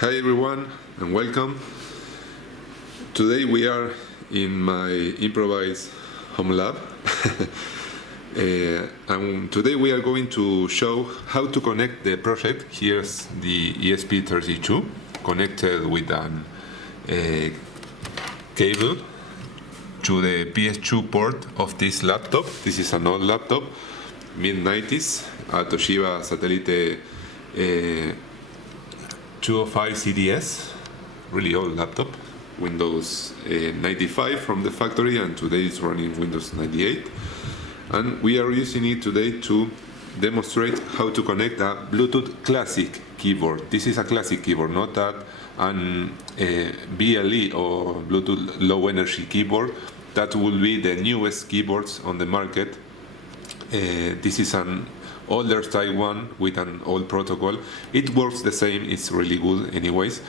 Hi everyone and welcome. Today we are in my improvised home lab and today we are going to show how to connect the project. Here's the ESP-32 connected with an cable to the PS2 port of this laptop. This is an old laptop, mid-90s, a Toshiba Satellite 205 CDS, really old laptop, Windows 95 from the factory, and today it's running Windows 98. And we are using it today to demonstrate how to connect a Bluetooth classic keyboard. This is a classic keyboard, not that an BLE or Bluetooth low energy keyboard. That will be the newest keyboards on the market. This is an older style one with an old protocol. It works the same, it's really good anyways,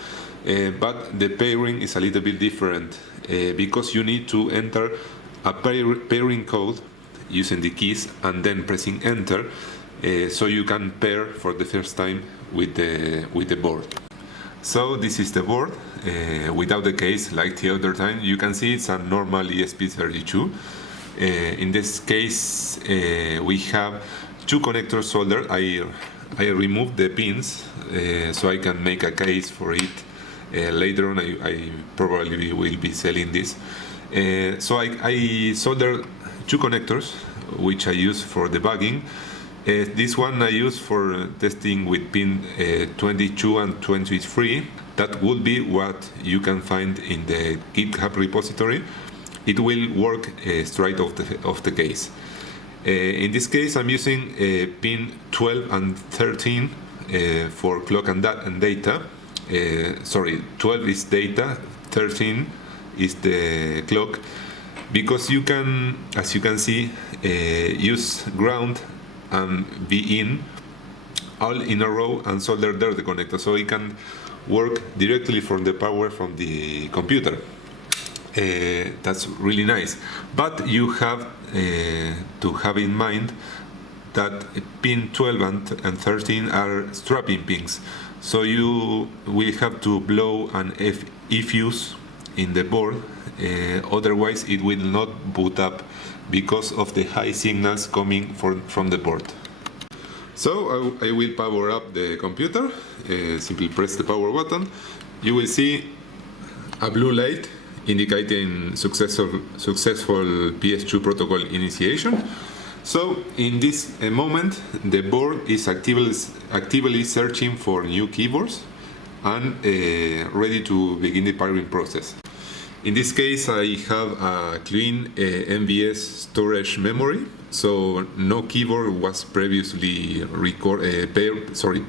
but the pairing is a little bit different because you need to enter a pairing code using the keys and then pressing enter so you can pair for the first time with the board. So this is the board without the case like the other time. You can see it's a normal ESP-32. In this case we have two connectors soldered. I removed the pins so I can make a case for it later on. I probably will be selling this. So I soldered two connectors which I use for debugging. This one I use for testing with pin 22 and 23. That would be what you can find in the GitHub repository. It will work straight off the case. In this case, I'm using pin 12 and 13 for clock and data. 12 is data, 13 is the clock, because you can, as you can see, use ground and VIN all in a row and solder there the connector, so it can work directly from the power from the computer. That's really nice, but you have to have in mind that pin 12 and 13 are strapping pins, so you will have to blow an E-fuse in the board, otherwise it will not boot up because of the high signals coming from the board. So I will power up the computer. Simply press the power button. You will see a blue light indicating successful PS2 protocol initiation. So in this moment the board is actively searching for new keyboards and ready to begin the pairing process. In this case I have a clean MVS storage memory, so no keyboard was previously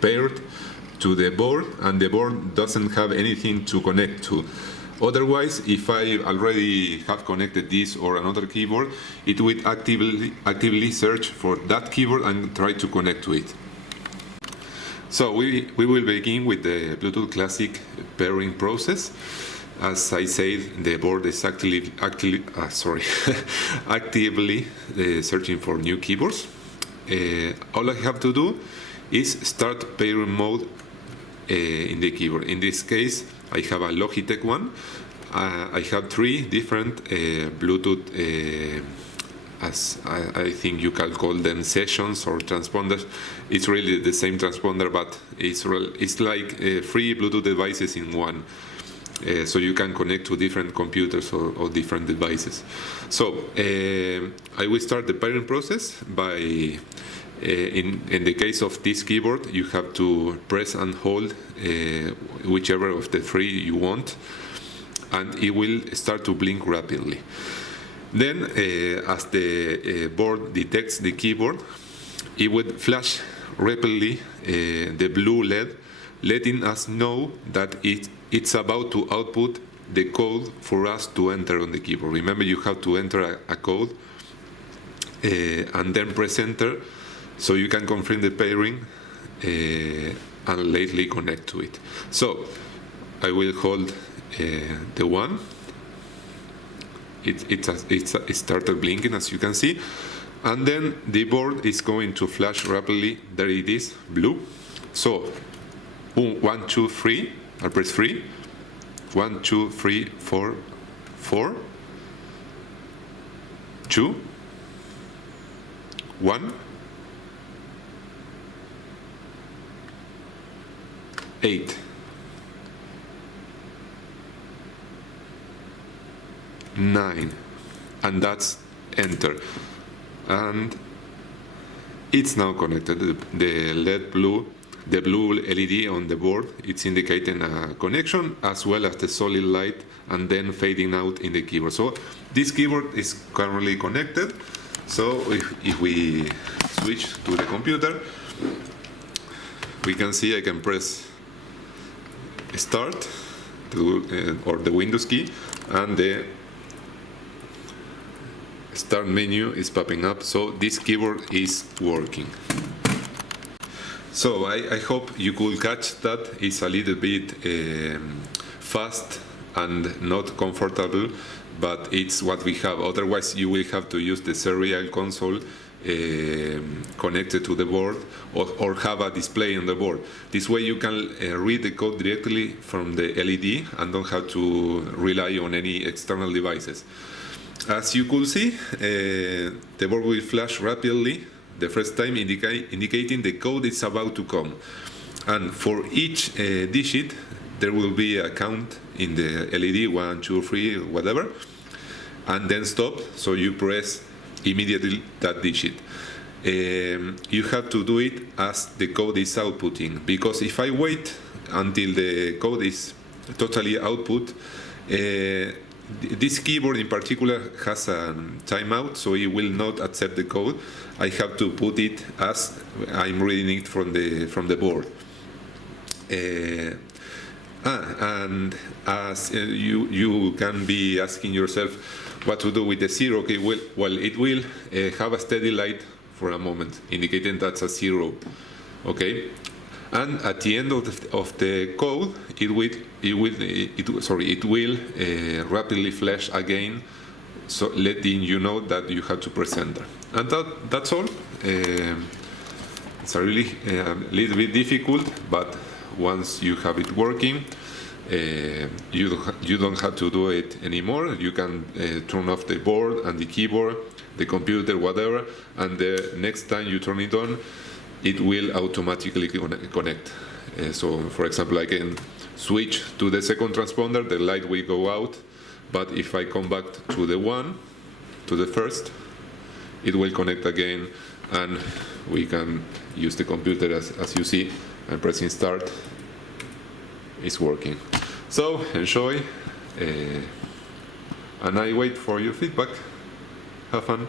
paired to the board, and the board doesn't have anything to connect to. Otherwise, if I already have connected this or another keyboard, it will actively search for that keyboard and try to connect to it. So we will begin with the Bluetooth Classic pairing process. As I said, the board is actively searching for new keyboards. All I have to do is start pairing mode in the keyboard. In this case, I have a Logitech one. I have three different Bluetooth, as I think you can call them, sessions or transponders. It's really the same transponder, but it's like three Bluetooth devices in one. So you can connect to different computers or different devices. So I will start the pairing process by, in the case of this keyboard, you have to press and hold whichever of the three you want, and it will start to blink rapidly. Then, as the board detects the keyboard, it would flash rapidly the blue LED, letting us know that it's about to output the code for us to enter on the keyboard. Remember, you have to enter a code and then press enter so you can confirm the pairing and lately connect to it. So I will hold the one. It started blinking, as you can see, and then the board is going to flash rapidly. There it is, blue. So 1, 2, 3, I press 3. 1, 2, 3, 4, 4, 2, 1, 8, 9, and that's enter. And it's now connected. The blue LED on the board, it's indicating a connection as well as the solid light and then fading out in the keyboard. So this keyboard is currently connected. So if we switch to the computer, we can see I can press start or the Windows key, and the start menu is popping up. So this keyboard is working. So I hope you could catch that. It's a little bit fast and not comfortable, but it's what we have. Otherwise, you will have to use the serial console connected to the board, or have a display on the board. This way you can read the code directly from the LED and don't have to rely on any external devices. As you could see, the board will flash rapidly the first time, indicating the code is about to come. And for each digit, there will be a count in the LED, 1, 2, 3, whatever, and then stop, so you press immediately that digit. You have to do it as the code is outputting, because if I wait until the code is totally output, this keyboard in particular has a timeout, so it will not accept the code. I have to put it as I'm reading it from the board. And as you can be asking yourself what to do with the 0. Okay, well, it will have a steady light for a moment, indicating that's a 0. Okay, and at the end of the code, it will rapidly flash again, so letting you know that you have to press enter. And that's all. It's a really little bit difficult, but once you have it working, you don't have to do it anymore. You can turn off the board and the keyboard, the computer, whatever, and the next time you turn it on, it will automatically connect. So, for example, I can switch to the second transponder, the light will go out, but if I come back to the first, it will connect again, and we can use the computer as you see. I'm pressing start. It's working. So enjoy, and I wait for your feedback. Have fun.